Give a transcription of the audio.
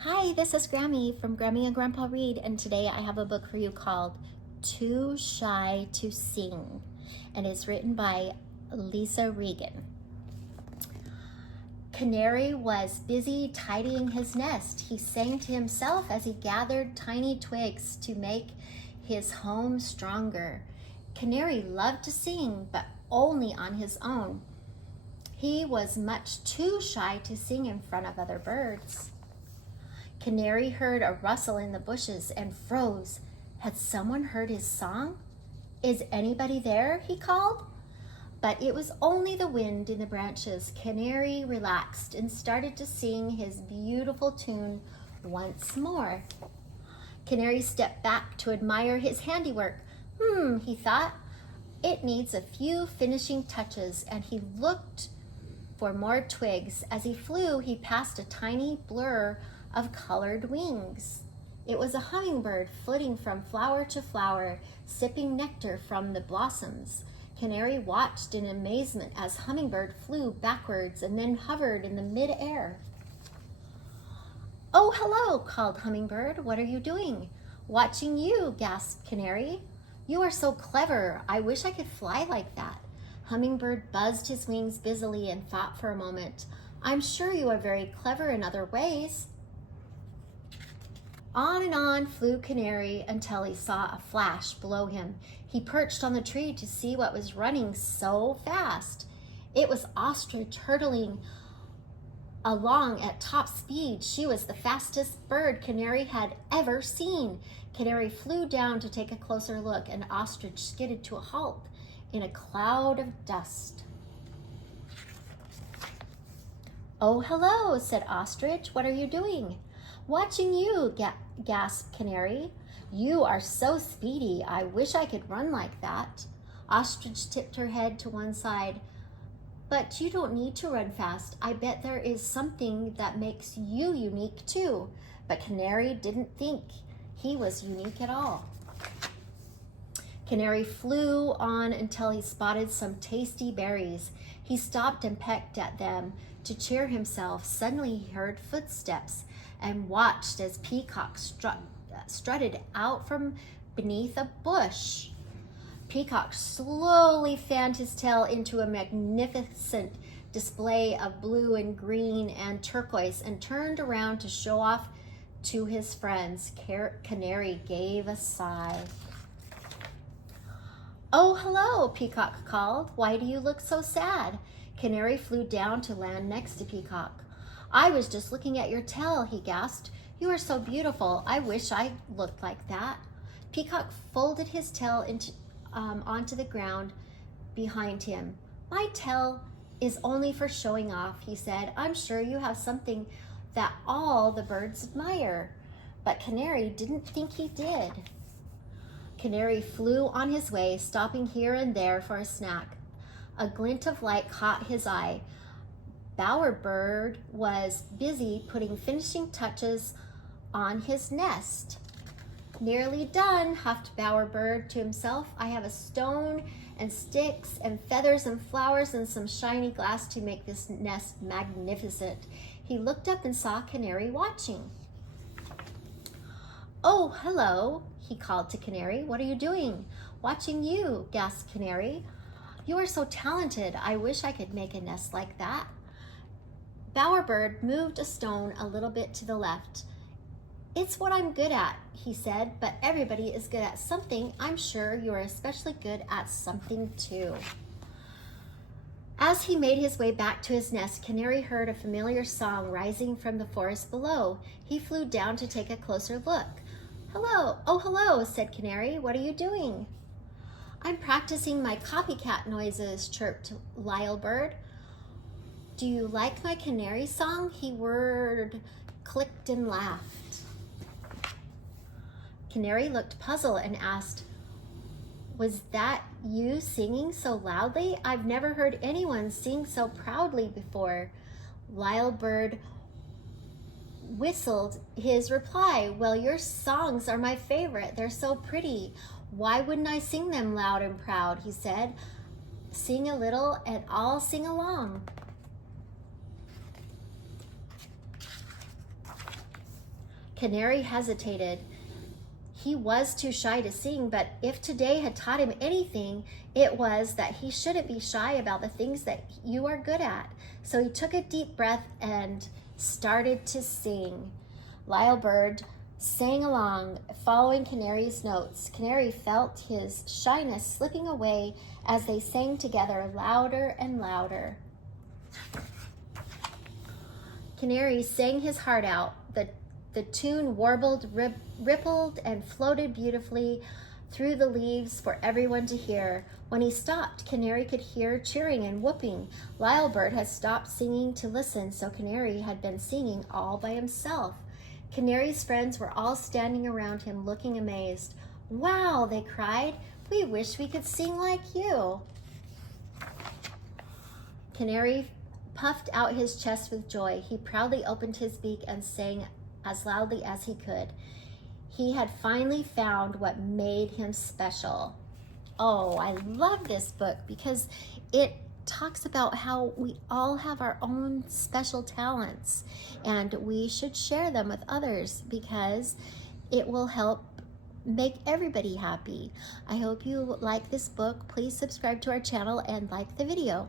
Hi, this is Grammy from Grammy and Grandpa Read, and today I have a book for you called Too Shy to Sing, and it's written by Lisa Regan. Canary was busy tidying his nest. He sang to himself as he gathered tiny twigs to make his home stronger. Canary loved to sing, but only on his own. He was much too shy to sing in front of other birds. Canary heard a rustle in the bushes and froze. Had someone heard his song? Is anybody there? He called. But it was only the wind in the branches. Canary relaxed and started to sing his beautiful tune once more. Canary stepped back to admire his handiwork. He thought, it needs a few finishing touches, and he looked for more twigs. As he flew, he passed a tiny blur of colored wings. It was a hummingbird flitting from flower to flower, sipping nectar from the blossoms. Canary watched in amazement as Hummingbird flew backwards and then hovered in the mid-air. "Oh, hello," called Hummingbird. "What are you doing?" "Watching you," gasped Canary. "You are so clever. I wish I could fly like that." Hummingbird buzzed his wings busily and thought for a moment. "I'm sure you are very clever in other ways." On and on flew Canary until he saw a flash below him. He perched on the tree to see what was running so fast. It was Ostrich hurtling along at top speed. She was the fastest bird Canary had ever seen. Canary flew down to take a closer look, and Ostrich skidded to a halt in a cloud of dust. "Oh, hello," said Ostrich. "What are you doing?" "Watching you," gasped Canary. "You are so speedy. I wish I could run like that." Ostrich tipped her head to one side. "But you don't need to run fast. I bet there is something that makes you unique too." But Canary didn't think he was unique at all. Canary flew on until he spotted some tasty berries. He stopped and pecked at them to cheer himself. Suddenly he heard footsteps and watched as Peacock strutted out from beneath a bush. Peacock slowly fanned his tail into a magnificent display of blue and green and turquoise and turned around to show off to his friends. Canary gave a sigh. "Oh, hello," Peacock called. "Why do you look so sad?" Canary flew down to land next to Peacock. "I was just looking at your tail," he gasped. "You are so beautiful. I wish I looked like that." Peacock folded his tail onto the ground behind him. "My tail is only for showing off," he said. "I'm sure you have something that all the birds admire." But Canary didn't think he did. Canary flew on his way, stopping here and there for a snack. A glint of light caught his eye. Bowerbird was busy putting finishing touches on his nest. "Nearly done," huffed Bowerbird to himself. "I have a stone and sticks and feathers and flowers and some shiny glass to make this nest magnificent." He looked up and saw Canary watching. "Oh, hello," he called to Canary. "What are you doing?" "Watching you," gasped Canary. "You are so talented. I wish I could make a nest like that." Bowerbird moved a stone a little bit to the left. "It's what I'm good at," he said, "but everybody is good at something. I'm sure you are especially good at something too." As he made his way back to his nest, Canary heard a familiar song rising from the forest below. He flew down to take a closer look. "Hello, oh hello," said Canary. "What are you doing?" "I'm practicing my copycat noises," chirped Lilebird. "Do you like my canary song?" He whirred, clicked, and laughed. Canary looked puzzled and asked, "Was that you singing so loudly? I've never heard anyone sing so proudly before." Lilebird whistled his reply. "Well, your songs are my favorite. They're so pretty. Why wouldn't I sing them loud and proud?" he said. "Sing a little and I'll sing along." Canary hesitated. He was too shy to sing, but if today had taught him anything, it was that he shouldn't be shy about the things that you are good at. So he took a deep breath and started to sing. Lyrebird sang along, following Canary's notes. Canary felt his shyness slipping away as they sang together, louder and louder. Canary sang his heart out. The tune warbled, rippled, and floated beautifully through the leaves for everyone to hear. When he stopped, Canary could hear cheering and whooping. Lyrebird had stopped singing to listen, so Canary had been singing all by himself. Canary's friends were all standing around him, looking amazed. "Wow," they cried. "We wish we could sing like you." Canary puffed out his chest with joy. He proudly opened his beak and sang as loudly as he could. He had finally found what made him special. Oh, I love this book because it talks about how we all have our own special talents and we should share them with others because it will help make everybody happy. I hope you like this book. Please subscribe to our channel and like the video.